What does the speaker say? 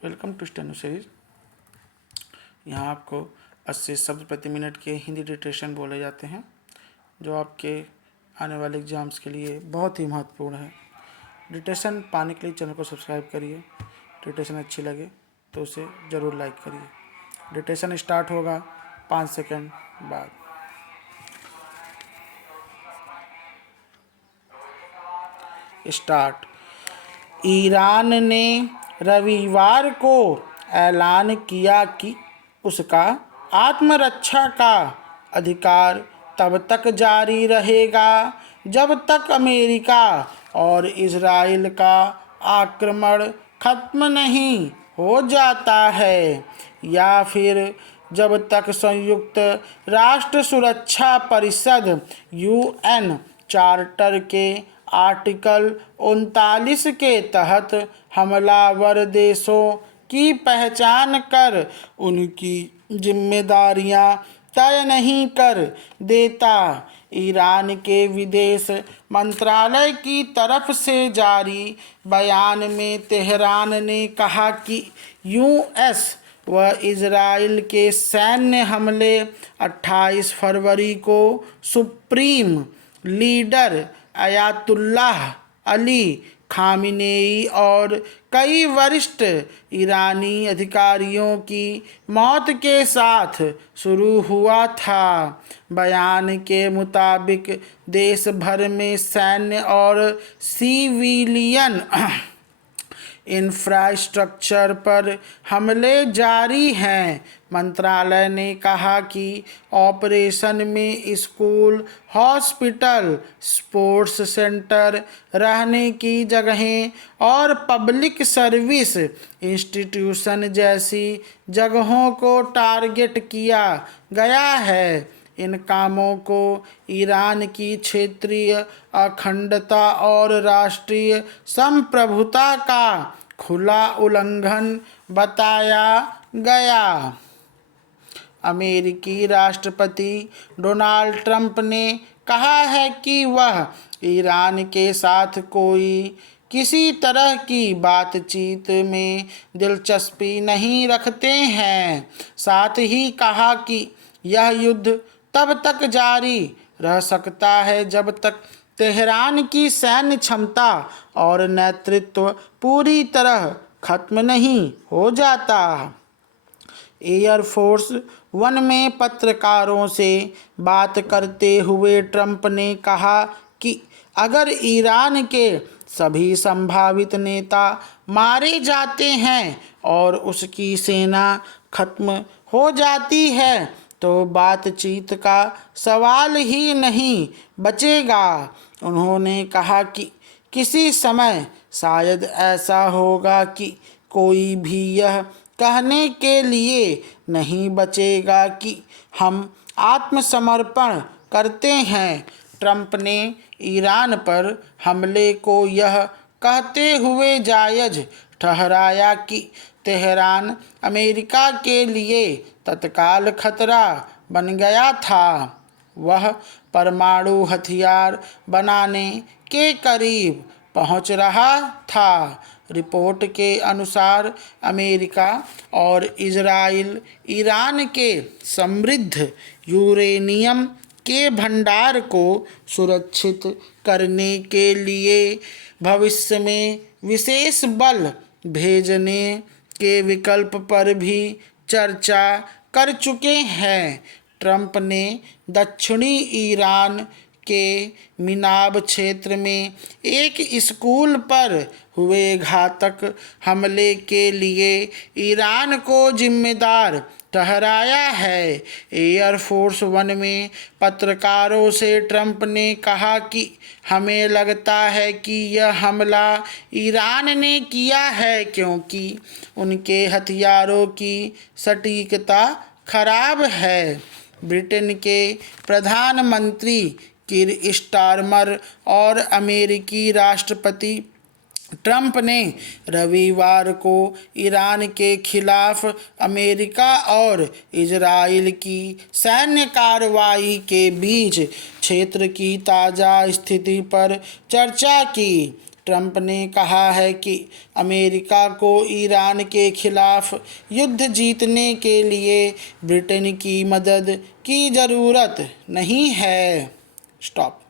Welcome to steno series. यहाँ आपको 80 शब्द प्रति मिनट के हिंदी डिक्टेशन बोले जाते हैं, जो आपके आने वाले एग्जाम्स के लिए बहुत ही महत्वपूर्ण है। डिक्टेशन पाने के लिए चैनल को सब्सक्राइब करिए। डिक्टेशन अच्छी लगे तो उसे ज़रूर लाइक करिए। डिक्टेशन स्टार्ट होगा 5 सेकंड बाद। स्टार्ट। ईरान ने रविवार को ऐलान किया कि उसका आत्मरक्षा का अधिकार तब तक जारी रहेगा जब तक अमेरिका और इजराइल का आक्रमण खत्म नहीं हो जाता है, या फिर जब तक संयुक्त राष्ट्र सुरक्षा परिषद यूएन चार्टर के आर्टिकल 39 के तहत हमलावर देशों की पहचान कर उनकी जिम्मेदारियां तय नहीं कर देता। ईरान के विदेश मंत्रालय की तरफ से जारी बयान में तेहरान ने कहा कि यूएस व इजराइल के सैन्य हमले 28 फरवरी को सुप्रीम लीडर अयातुल्लाह अली खामिनेई और कई वरिष्ठ ईरानी अधिकारियों की मौत के साथ शुरू हुआ था। बयान के मुताबिक देश भर में सैन्य और सिविलियन इंफ्रास्ट्रक्चर पर हमले जारी हैं। मंत्रालय ने कहा कि ऑपरेशन में स्कूल, हॉस्पिटल, स्पोर्ट्स सेंटर, रहने की जगहें और पब्लिक सर्विस इंस्टीट्यूशन जैसी जगहों को टारगेट किया गया है। इन कामों को ईरान की क्षेत्रीय अखंडता और राष्ट्रीय संप्रभुता का खुला उल्लंघन बताया गया। अमेरिकी राष्ट्रपति डोनाल्ड ट्रंप ने कहा है कि वह ईरान के साथ किसी तरह की बातचीत में दिलचस्पी नहीं रखते हैं। साथ ही कहा कि यह युद्ध तब तक जारी रह सकता है जब तक तेहरान की सैन्य क्षमता और नेतृत्व पूरी तरह खत्म नहीं हो जाता। एयरफोर्स वन में पत्रकारों से बात करते हुए ट्रंप ने कहा कि अगर ईरान के सभी संभावित नेता मारे जाते हैं और उसकी सेना खत्म हो जाती है तो बातचीत का सवाल ही नहीं बचेगा। उन्होंने कहा कि किसी समय शायद ऐसा होगा कि कोई भी यह कहने के लिए नहीं बचेगा कि हम आत्मसमर्पण करते हैं। ट्रंप ने ईरान पर हमले को यह कहते हुए जायज ठहराया कि तेहरान अमेरिका के लिए तत्काल खतरा बन गया था। वह परमाणु हथियार बनाने के करीब पहुंच रहा था। रिपोर्ट के अनुसार अमेरिका और इजराइल ईरान के समृद्ध यूरेनियम के भंडार को सुरक्षित करने के लिए भविष्य में विशेष बल भेजने के विकल्प पर भी चर्चा कर चुके हैं। ट्रंप ने दक्षिणी ईरान के मिनाब क्षेत्र में एक स्कूल पर हुए घातक हमले के लिए ईरान को जिम्मेदार ठहराया है। एयरफोर्स वन में पत्रकारों से ट्रंप ने कहा कि हमें लगता है कि यह हमला ईरान ने किया है क्योंकि उनके हथियारों की सटीकता खराब है। ब्रिटेन के प्रधानमंत्री कीर स्टारमर और अमेरिकी राष्ट्रपति ट्रंप ने रविवार को ईरान के खिलाफ अमेरिका और इजराइल की सैन्य कार्रवाई के बीच क्षेत्र की ताज़ा स्थिति पर चर्चा की। ट्रंप ने कहा है कि अमेरिका को ईरान के खिलाफ युद्ध जीतने के लिए ब्रिटेन की मदद की ज़रूरत नहीं है। स्टॉप।